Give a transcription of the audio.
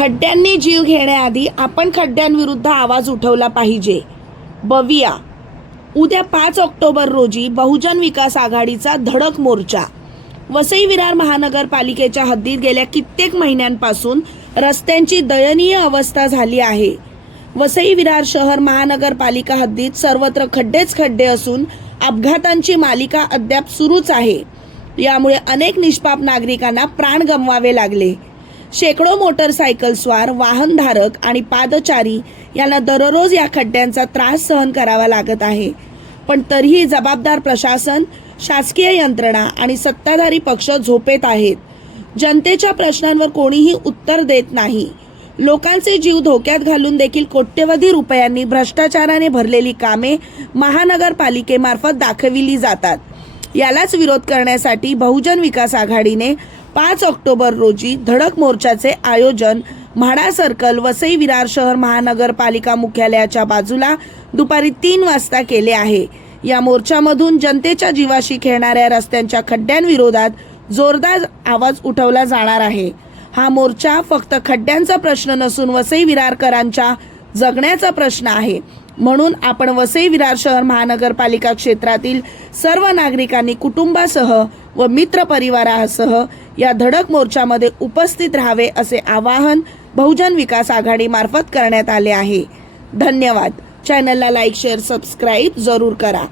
खड्ड्यांनी जीव घेण्याआधी आपण खड्ड्यांविरुद्ध आवाज उठवला पाहिजे. बविया. उद्या पाच ऑक्टोबर रोजी बहुजन विकास आघाडीचा धडक मोर्चा. वसई विरार महानगरपालिकेच्या हद्दीत गेल्या कित्येक महिन्यांपासून रस्त्यांची दयनीय अवस्था झाली आहे. वसई विरार शहर महानगरपालिका हद्दीत सर्वत्र खड्डेच खड्डे असून अपघातांची मालिका अद्याप सुरूच आहे. यामुळे अनेक निष्पाप नागरिकांना प्राण गमवावे लागले. शेकडो मोटरसायकलस्वार वाहनधारक आणि पादचारी यांना दररोज या खड्ड्यांचा त्रास सहन करावा लागत आहे. पण तरीही जबाबदार प्रशासन शासकीय यंत्रणा आणि सत्ताधारी पक्ष झोपेत आहेत. जनतेच्या प्रश्नांवर कोणीही उत्तर देत नाही. लोकांचे जीव धोक्यात घालून देखील कोट्यवधी रुपयांनी भ्रष्टाचाराने भरलेली कामे महानगरपालिकेमार्फत दाखविली जातात. यालाच विरोध करण्यासाठी बहुजन विकास आघाडीने पाच ऑक्टोबर रोजी धडक मोर्चाचे आयोजन म्हाडा सर्कल वसई विरार शहर महानगरपालिका मुख्यालयाच्या बाजूला दुपारी तीन वाजता केले आहे. या मोर्चामधून जनतेच्या जीवाशी खेळणाऱ्या रस्त्यांच्या खड्ड्यांविरोधात जोरदार आवाज उठवला जाणार आहे. हा मोर्चा फक्त खड्ड्यांचा प्रश्न नसून वसई विरारकरांच्या जगण्याचा प्रश्न आहे. म्हणून आपण वसई विरार शहर महानगरपालिका क्षेत्रातील सर्व नागरिकांनी कुटुंबासह व मित्र परिवारासह या धडक मोर्चामध्ये उपस्थित राहावे असे आवाहन बहुजन विकास आघाडी मार्फत करण्यात आले आहे. धन्यवाद. चॅनलला लाईक शेअर सबस्क्राईब जरूर करा.